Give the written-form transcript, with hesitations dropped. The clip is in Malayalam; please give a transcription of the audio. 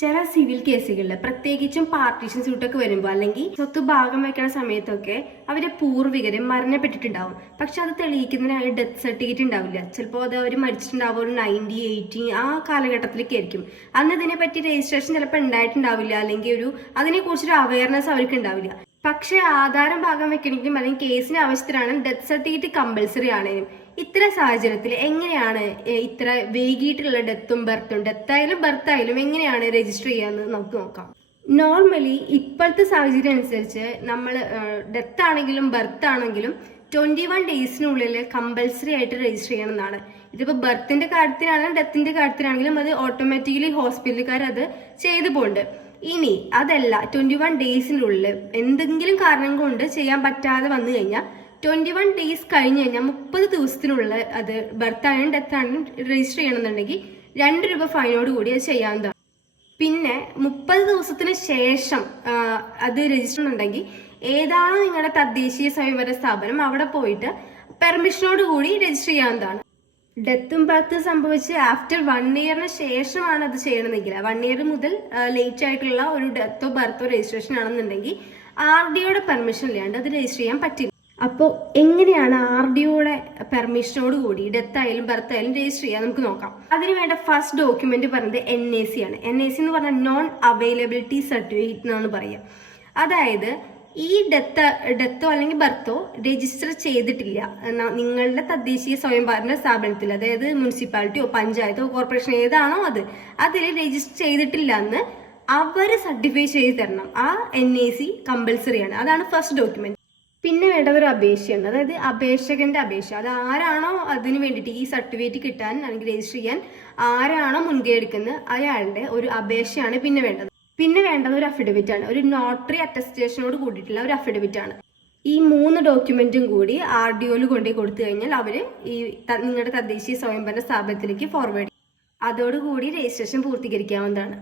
ചില സിവിൽ കേസുകളിൽ പ്രത്യേകിച്ചും പാർട്ടീഷൻ സ്യൂട്ടൊക്കെ വരുമ്പോൾ അല്ലെങ്കിൽ സ്വത്ത് ഭാഗം വെക്കുന്ന സമയത്തൊക്കെ അവരെ പൂർവികര് മരണപ്പെട്ടിട്ടുണ്ടാവും. പക്ഷെ അത് തെളിയിക്കുന്നതിനായി ഡെത്ത് സർട്ടിഫിക്കറ്റ് ഉണ്ടാവില്ല. ചിലപ്പോൾ അത് അവർ മരിച്ചിട്ടുണ്ടാവും ഒരു 90, 80 ആ കാലഘട്ടത്തിലേക്ക് ആയിരിക്കും. അന്ന് ഇതിനെപ്പറ്റി രജിസ്ട്രേഷൻ ചിലപ്പോൾ ഉണ്ടായിട്ടുണ്ടാവില്ല, അല്ലെങ്കിൽ അതിനെക്കുറിച്ചൊരു അവയർനെസ് അവർക്ക് ഉണ്ടാവില്ല. പക്ഷെ ആധാരം ഭാഗം വെക്കണമെങ്കിലും അല്ലെങ്കിൽ കേസിന് ആവശ്യത്തിനാണ് ഡെത്ത് സർട്ടിഫിക്കറ്റ് കമ്പൽസറി ആണേനും. ഇത്തരം സാഹചര്യത്തിൽ എങ്ങനെയാണ് ഇത്ര വൈകിട്ടുള്ള ഡെത്തും ബർത്ത് ആയാലും എങ്ങനെയാണ് രജിസ്റ്റർ ചെയ്യാന്ന് നമുക്ക് നോക്കാം. നോർമലി ഇപ്പോഴത്തെ സാഹചര്യം അനുസരിച്ച് നമ്മൾ ഡെത്ത് ആണെങ്കിലും ബർത്ത് ആണെങ്കിലും 21 ഡേയ്സിനുള്ളിൽ കമ്പൽസറി ആയിട്ട് രജിസ്റ്റർ ചെയ്യണമെന്നാണ്. ഇതിപ്പോ ബർത്തിന്റെ കാര്യത്തിലാണെങ്കിലും ഡെത്തിന്റെ കാര്യത്തിലാണെങ്കിലും അത് ഓട്ടോമാറ്റിക്കലി ഹോസ്പിറ്റലുകാർ അത് ചെയ്തു പോകുന്നുണ്ട്. ഇനി അതല്ല 21 ഡേയ്സിനുള്ളിൽ എന്തെങ്കിലും കാരണം കൊണ്ട് ചെയ്യാൻ പറ്റാതെ വന്നു കഴിഞ്ഞാൽ 21 ഡേയ്സ് കഴിഞ്ഞ് കഴിഞ്ഞാൽ 30 ദിവസത്തിനുള്ളിൽ അത് ബർത്ത് ആണെങ്കിലും ഡെത്ത് ആണെങ്കിലും രജിസ്റ്റർ ചെയ്യണമെന്നുണ്ടെങ്കിൽ 2 രൂപ ഫൈനോട് കൂടി അത് ചെയ്യാവുന്നതാണ്. പിന്നെ 30 ദിവസത്തിന് ശേഷം അത് രജിസ്റ്റർ ഉണ്ടെങ്കിൽ ഏതാണോ നിങ്ങളുടെ തദ്ദേശീയ സ്വയംഭരണ സ്ഥാപനം അവിടെ പോയിട്ട് പെർമിഷനോട് കൂടി രജിസ്റ്റർ ചെയ്യാവുന്നതാണ്. ഡെത്തും ബർത്തും സംഭവിച്ച് ആഫ്റ്റർ 1 ഇയറിന് ശേഷമാണ് അത് ചെയ്യണമെങ്കിൽ 1 ഇയർ മുതൽ ലേറ്റ് ആയിട്ടുള്ള ഒരു ഡെത്തോ ബർത്തോ രജിസ്ട്രേഷൻ ആണെന്നുണ്ടെങ്കിൽ RDOയുടെ പെർമിഷൻ ഇല്ലാണ്ട് അത് രജിസ്റ്റർ ചെയ്യാൻ പറ്റില്ല. അപ്പോൾ എങ്ങനെയാണ് RDOയുടെ പെർമിഷനോട് കൂടി ഡെത്ത് ആയാലും ബർത്ത് ആയാലും രജിസ്റ്റർ ചെയ്യാൻ നമുക്ക് നോക്കാം. അതിന് വേണ്ട ഫസ്റ്റ് ഡോക്യുമെന്റ് പറയുന്നത് NAC ആണ്. NAC എന്ന് പറഞ്ഞാൽ നോൺ അവൈലബിലിറ്റി സർട്ടിഫിക്കറ്റ് എന്നാണ് പറയുക. അതായത് ഈ ഡെത്തോ അല്ലെങ്കിൽ ബർത്തോ രജിസ്റ്റർ ചെയ്തിട്ടില്ല നിങ്ങളുടെ തദ്ദേശീയ സ്വയംഭരണ സ്ഥാപനത്തിൽ, അതായത് മുനിസിപ്പാലിറ്റിയോ പഞ്ചായത്തോ കോർപ്പറേഷൻ ഏതാണോ അതിൽ രജിസ്റ്റർ ചെയ്തിട്ടില്ല എന്ന് അവർ സർട്ടിഫൈ ചെയ്ത് തരണം. ആ NAC കമ്പൽസറി ആണ്. അതാണ് ഫസ്റ്റ് ഡോക്യുമെന്റ്. പിന്നെ വേണ്ടത് ഒരു അപേക്ഷയാണ്, അതായത് അപേക്ഷകന്റെ അപേക്ഷ. അത് ആരാണോ അതിന് വേണ്ടിയിട്ട് ഈ സർട്ടിഫിക്കറ്റ് കിട്ടാൻ അല്ലെങ്കിൽ രജിസ്റ്റർ ചെയ്യാൻ ആരാണോ മുൻകൈ എടുക്കുന്നത് അയാളുടെ ഒരു അപേക്ഷയാണ് പിന്നെ വേണ്ടത് ഒരു അഫിഡവിറ്റ് ആണ്. ഒരു നോട്ടറി അറ്റസ്റ്റേഷനോട് കൂടിയിട്ടുള്ള ഒരു അഫിഡവിറ്റ് ആണ്. ഈ 3 ഡോക്യുമെന്റും കൂടി RDOയിൽ കൊണ്ടുപോയി കൊടുത്തു കഴിഞ്ഞാൽ അവര് ഈ നിങ്ങളുടെ തദ്ദേശീയ സ്വയംഭരണ സ്ഥാപനത്തിലേക്ക് ഫോർവേഡ് ചെയ്യും. അതോടുകൂടി രജിസ്ട്രേഷൻ പൂർത്തീകരിക്കാവുന്നതാണ്.